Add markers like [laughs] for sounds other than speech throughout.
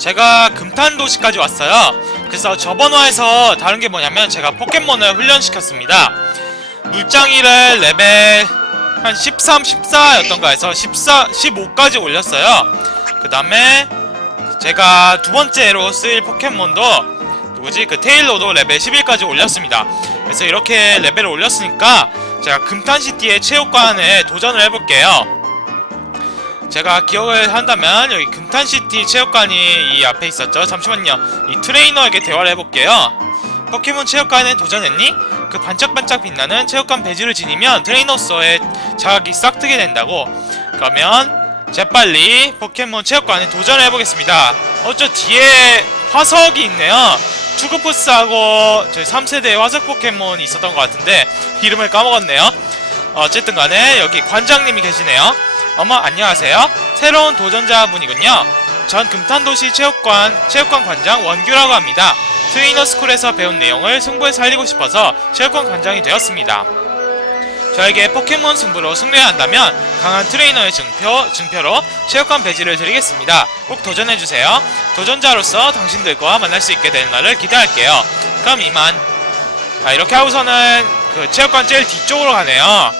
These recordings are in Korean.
제가 금탄도시까지 왔어요. 그래서 저번 화에서 다른 게 뭐냐면 제가 포켓몬을 훈련시켰습니다. 물장이를 레벨 한 13, 14였던가 해서 14, 15까지 올렸어요. 그 다음에 제가 두 번째로 쓰일 포켓몬도 누구지? 그 테일로도 레벨 11까지 올렸습니다. 그래서 이렇게 레벨을 올렸으니까 제가 금탄시티의 체육관에 도전을 해볼게요. 제가 기억을 한다면 여기 금탄시티 체육관이 이 앞에 있었죠. 잠시만요. 이 트레이너에게 대화를 해볼게요. 포켓몬 체육관에 도전했니? 그 반짝반짝 빛나는 체육관 배지를 지니면 트레이너로서의 자각이 싹 트게 된다고. 그러면 재빨리 포켓몬 체육관에 도전을 해보겠습니다. 어, 저 뒤에 화석이 있네요. 투구푸스하고 저희 3세대 화석 포켓몬이 있었던 것 같은데 이름을 까먹었네요. 어쨌든 간에 여기 관장님이 계시네요. 어머 안녕하세요. 새로운 도전자분이군요. 전 금탄도시 체육관 체육관 관장 원규라고 합니다. 트레이너 스쿨에서 배운 내용을 승부에 살리고 싶어서 체육관 관장이 되었습니다. 저에게 포켓몬 승부로 승리한다면 강한 트레이너의 증표, 증표로 체육관 배지를 드리겠습니다. 꼭 도전해주세요. 도전자로서 당신들과 만날 수 있게 되는 날을 기대할게요. 그럼 이만. 자, 이렇게 하고서는 그 체육관 제일 뒤쪽으로 가네요.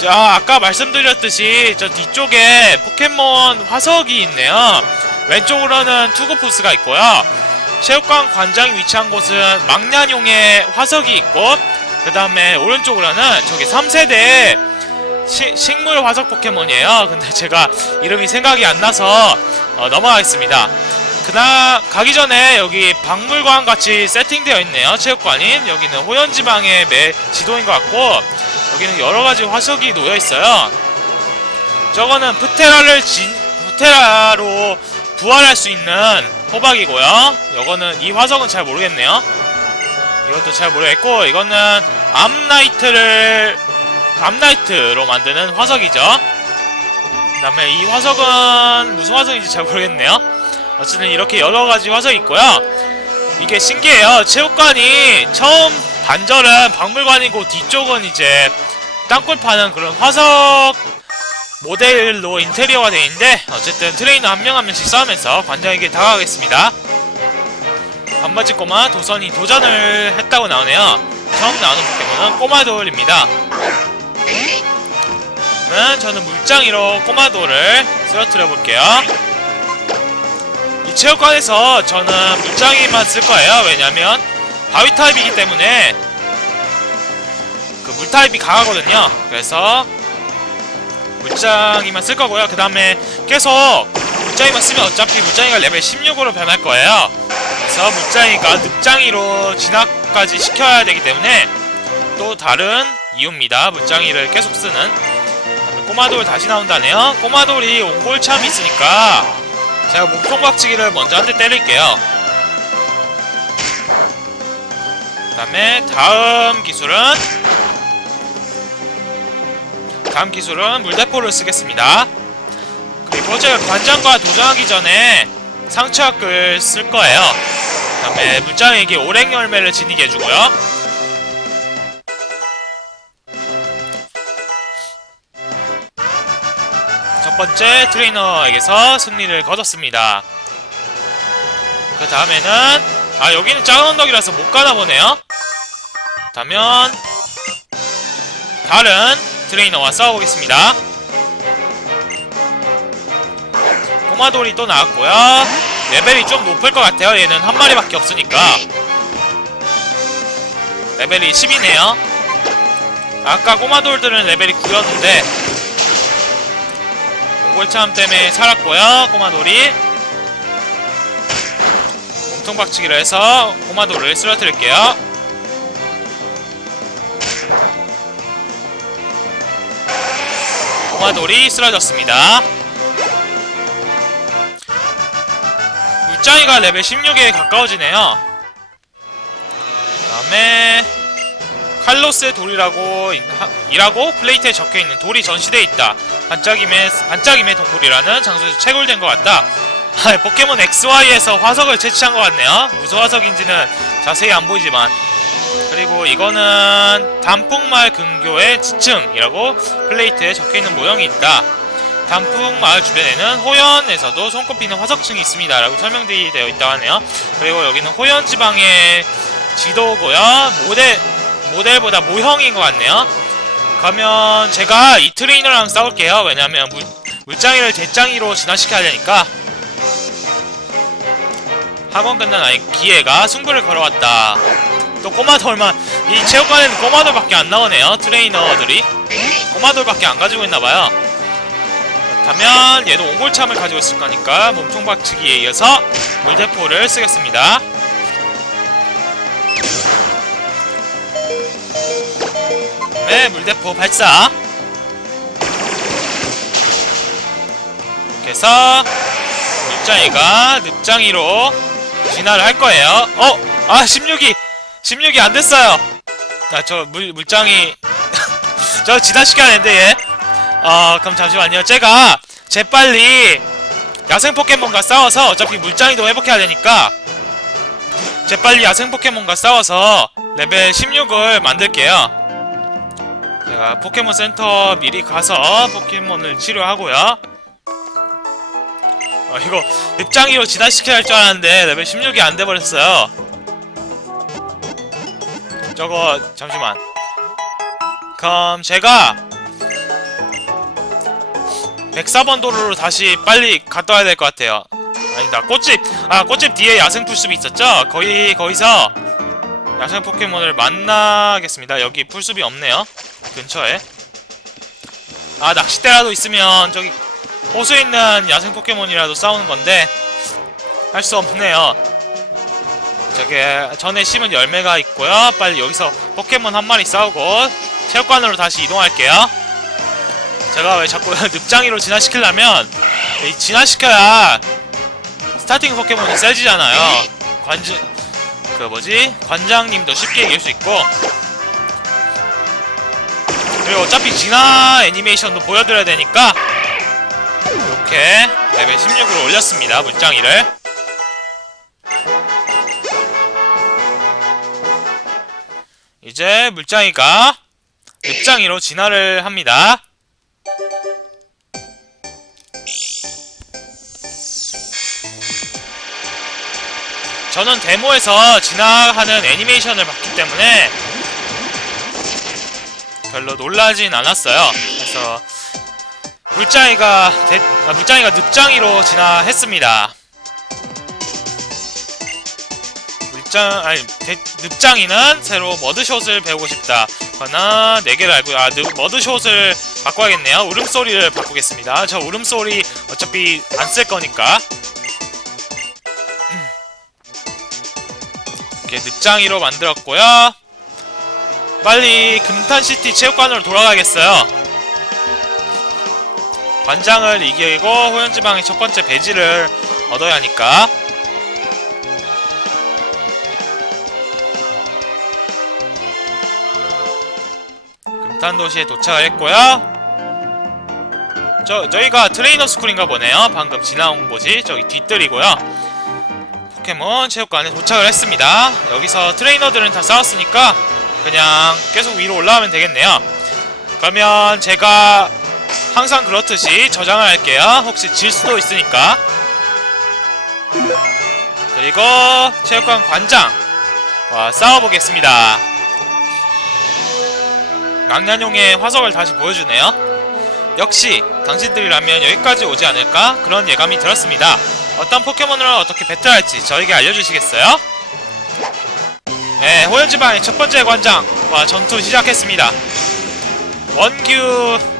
자, 아까 말씀드렸듯이 저 뒤쪽에 포켓몬 화석이 있네요. 왼쪽으로는 투구푸스가 있고요. 체육관 관장이 위치한 곳은 망나뇽의 화석이 있고 그 다음에 오른쪽으로는 저기 3세대 시, 식물 화석 포켓몬이에요. 근데 제가 이름이 생각이 안 나서 어, 넘어가겠습니다. 그나 가기 전에 여기 박물관 같이 세팅되어 있네요. 체육관인 여기는 호연지방의 매 지도인 것 같고 여기는 여러 가지 화석이 놓여 있어요. 저거는 프테라를 진 프테라로 부활할 수 있는 호박이고요. 이거는 이 화석은 잘 모르겠네요. 이것도 잘 모르겠고 이거는 암나이트를 암나이트로 만드는 화석이죠. 그 다음에 이 화석은 무슨 화석인지 잘 모르겠네요. 어쨌든 이렇게 여러 가지 화석이 있고요. 이게 신기해요. 체육관이 처음 반절은 박물관이고 뒤쪽은 이제 땅굴 파는 그런 화석 모델로 인테리어가 되어 있는데 어쨌든 트레이너 한 명 한 명씩 싸우면서 관장에게 다가가겠습니다. 반바지 꼬마 도선이 도전을 했다고 나오네요. 처음 나오는 포켓몬은 꼬마돌입니다. 네, 저는 물장이로 꼬마돌을 쓰러뜨려 볼게요. 이 체육관에서 저는 물장이만 쓸 거예요. 왜냐면 바위 타입이기 때문에 그 물 타입이 강하거든요. 그래서 물장이만 쓸 거고요. 그 다음에 계속 물장이만 쓰면 어차피 물장이가 레벨 16으로 변할 거예요. 그래서 물장이가 늑장이로 진화까지 시켜야 되기 때문에 또 다른 이유입니다. 물장이를 계속 쓰는. 꼬마돌 다시 나온다네요. 꼬마돌이 옹골참이 있으니까 제가 몸통박치기를 먼저 한 대 때릴게요. 그 다음에 다음 기술은 다음 기술은 물대포를 쓰겠습니다. 그리고 제가 관장과 도전하기 전에 상처약을 쓸 거예요. 그 다음에 물장에게 오랭 열매를 지니게 해주고요. 첫 번째 트레이너에게서 승리를 거뒀습니다. 그 다음에는 아 여기는 작은 언덕이라서 못 가나 보네요. 다면 다른 트레이너와 싸워보겠습니다. 꼬마돌이 또 나왔고요. 레벨이 좀 높을 것 같아요. 얘는 한 마리밖에 없으니까. 레벨이 10이네요. 아까 꼬마돌들은 레벨이 9였는데 몽골참 때문에 살았고요. 꼬마돌이 몸통박치기를 해서 꼬마돌을 쓰러뜨릴게요. 꼬마돌이 쓰러졌습니다. 물장이가 레벨 16에 가까워지네요. 그 다음에 칼로스의 돌이라고 이라고 플레이트에 적혀있는 돌이 전시되어 있다. 반짝임의 반짝임의 동굴이라는 장소에서 채굴된 것 같다. 아, 포켓몬 XY에서 화석을 채취한 것 같네요. 무슨 화석인지는 자세히 안 보이지만 그리고 이거는 단풍말 근교의 지층이라고 플레이트에 적혀있는 모형이 있다. 단풍 마을 주변에는 호연에서도 손꼽히는 화석층이 있습니다. 라고 설명되어 있다고 하네요. 그리고 여기는 호연 지방의 지도고요. 모델, 모델보다 모형인 것 같네요. 그러면 제가 이 트레이너랑 싸울게요. 왜냐면 물, 물장이를 대장이로 진화시켜야 되니까. 학원 끝난 아이 기회가 승부를 걸어왔다. 또 꼬마돌만 이 체육관에는 꼬마돌밖에 안 나오네요. 트레이너들이 꼬마돌밖에 안 가지고 있나봐요. 그렇다면 얘도 옹골참을 가지고 있을 거니까 몸통 박치기에 이어서 물대포를 쓰겠습니다. 네, 물대포 발사. 그래서 물장이가 늪장이로 진화를 할 거예요. 어, 아 16이 16이 안 됐어요. 아, 저물 물장이 [laughs] 저 진화시켜야 되는데 얘. 어, 그럼 잠시만요. 제가 재빨리 야생 포켓몬과 싸워서 어차피 물장이도 회복해야 되니까 재빨리 야생 포켓몬과 싸워서 레벨 16을 만들게요. 제가 포켓몬 센터 미리 가서 포켓몬을 치료하고요. 어, 이거 입장이로 진화시켜야 할 줄 알았는데 레벨 16이 안 돼버렸어요. 저거 잠시만. 그럼 제가 104번 도로로 다시 빨리 갔다 와야 될 것 같아요. 아니다. 꽃집 아 꽃집 뒤에 야생 풀숲이 있었죠? 거기 거기서 야생 포켓몬을 만나겠습니다. 여기 풀숲이 없네요. 근처에. 아 낚싯대라도 있으면 저기 호수에 있는 야생 포켓몬이라도 싸우는 건데 할 수 없네요. 저게 전에 심은 열매가 있고요. 빨리 여기서 포켓몬 한 마리 싸우고 체육관으로 다시 이동할게요. 제가 왜 자꾸 [laughs] 늪장이로 진화시키려면 이 진화시켜야 스타팅 포켓몬이 세지잖아요. 관주 그 뭐지 관장님도 쉽게 이길 수 있고 그리고 어차피 진화 애니메이션도 보여드려야 되니까 이렇게 레벨 16으로 올렸습니다 물장이를 이제 물장이가 늪장이로 진화를 합니다 저는 데모에서 진화하는 애니메이션을 봤기 때문에 별로 놀라진 않았어요. 그래서 물장이가 대, 아, 물장이가 늪장이로 진화했습니다. 물장 아니 대, 늪장이는 새로 머드숏을 배우고 싶다. 하나 네 개를 알고 아 늪, 머드숏을 바꿔야겠네요. 울음소리를 바꾸겠습니다. 저 울음소리 어차피 안 쓸 거니까. 이렇게 늪장이로 만들었고요. 빨리 금탄시티 체육관으로 돌아가겠어요. 관장을 이기고 호연지방의 첫 번째 배지를 얻어야 하니까. 금탄도시에 도착을 했고요. 저, 저희가 트레이너 스쿨인가 보네요. 방금 지나온 곳이 저기 뒷뜰이고요. 포켓몬 체육관에 도착을 했습니다. 여기서 트레이너들은 다 싸웠으니까 그냥 계속 위로 올라가면 되겠네요. 그러면 제가 항상 그렇듯이 저장을 할게요. 혹시 질 수도 있으니까. 그리고 체육관 관장 와 싸워보겠습니다. 망나뇽의 화석을 다시 보여주네요. 역시 당신들이라면 여기까지 오지 않을까 그런 예감이 들었습니다. 어떤 포켓몬을 어떻게 배틀할지 저에게 알려주시겠어요? 네, 호연지방의 첫 번째 관장과 전투 시작했습니다. 원규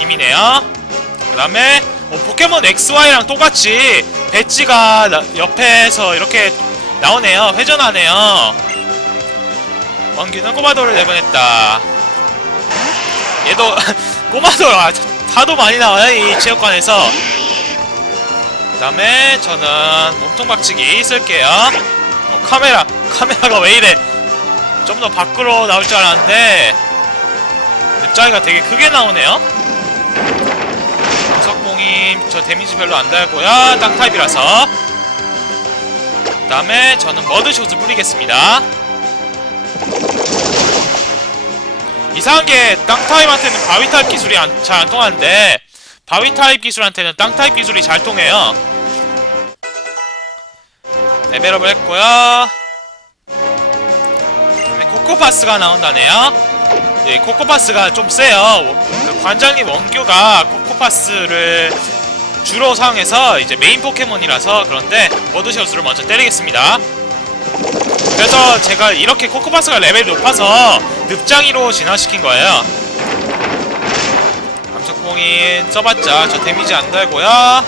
님이네요. 그 다음에 포켓몬 XY랑 똑같이 배지가 나- 옆에서 이렇게 나오네요. 회전하네요. 원규는 꼬마돌을 내보냈다. 얘도 [laughs] 꼬마돌 아, 하도 많이 나와요 이 체육관에서. 그 다음에 저는 몸통 박치기 쓸게요. 어, 카메라 카메라가 왜 이래? 좀 더 밖으로 나올 줄 알았는데 늪장이가 되게 크게 나오네요. 석봉이 저 데미지 별로 안 달고요. 땅 타입이라서. 그 다음에 저는 머드숏을 뿌리겠습니다. 이상한 게땅 타입한테는 바위 타입 기술이 잘 안 통하는데 바위 타입 기술한테는 땅 타입 기술이 잘 통해요. 레벨업을 했고요. 그 다음에 코코파스가 나온다네요. 예, 코코파스가 좀 세요. 그 관장님 원규가 코코파스를 주로 사용해서 이제 메인 포켓몬이라서 그런데 머드셔스를 먼저 때리겠습니다. 그래서 제가 이렇게 코코파스가 레벨이 높아서 늪장이로 진화시킨 거예요. 암석봉인 써봤자 저 데미지 안 달고요.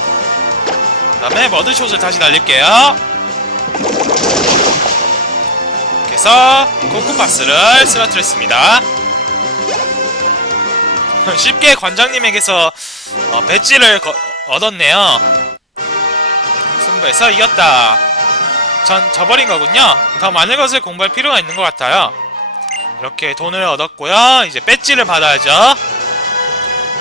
그 다음에 머드숏을 다시 날릴게요. 이렇게 해서 코코파스를 쓰러뜨렸습니다. [laughs] 쉽게 관장님에게서 어, 배지를 거- 얻었네요. 승부에서 이겼다. 전 져버린 거군요. 더 많은 것을 공부할 필요가 있는 것 같아요. 이렇게 돈을 얻었고요. 이제 배지를 받아야죠.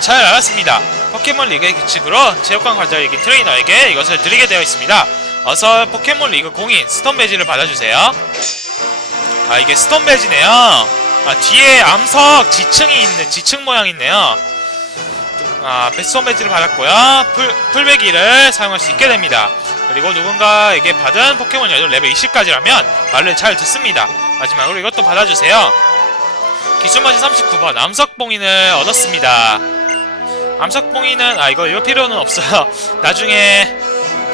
잘 알았습니다. 포켓몬 리그의 규칙으로 체육관 관장에게 트레이너에게 이것을 드리게 되어 있습니다. 어서 포켓몬 리그 공인 스톤 배지를 받아주세요. 아 이게 스톤 배지네요. 아 뒤에 암석 지층이 있는 지층 모양 있네요. 아 배스톤 배지를 받았고요. 풀 풀배기를 사용할 수 있게 됩니다. 그리고 누군가에게 받은 포켓몬 여덟 레벨 20까지라면 말을 잘 듣습니다. 마지막으로 이것도 받아주세요. 기술마지 39번 암석봉인을 얻었습니다. 암석봉인은 아 이거 이거 필요는 없어요. [laughs] 나중에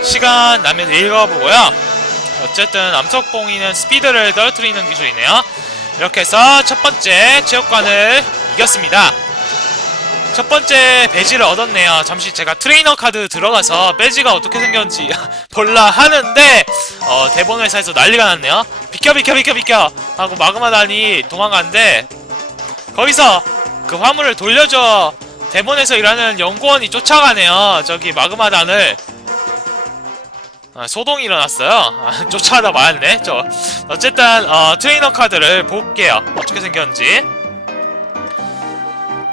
시간 나면 읽어보고요. 어쨌든 암석봉인은 스피드를 떨어뜨리는 기술이네요. 이렇게 해서 첫 번째 체육관을 이겼습니다. 첫 번째 배지를 얻었네요. 잠시 제가 트레이너 카드 들어가서 배지가 어떻게 생겼는지 [laughs] 볼라 하는데 어, 대본 회사에서 난리가 났네요. 비켜 비켜 비켜 비켜 하고 마그마단이 도망갔는데 거기서 그 화물을 돌려줘 대본에서 일하는 연구원이 쫓아가네요. 저기 마그마단을 아, 소동이 일어났어요. 아, [laughs] 쫓아가다 말았네. 저 어쨌든 어, 트레이너 카드를 볼게요. 어떻게 생겼는지.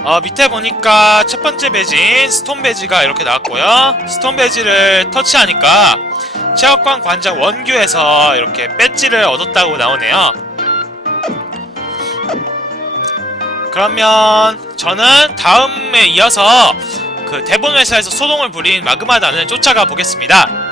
어, 밑에 보니까 첫 번째 배지인 스톤 배지가 이렇게 나왔고요. 스톤 배지를 터치하니까 체육관 관장 원규에서 이렇게 배지를 얻었다고 나오네요. 그러면 저는 다음에 이어서 그 대본 회사에서 소동을 부린 마그마단을 쫓아가 보겠습니다.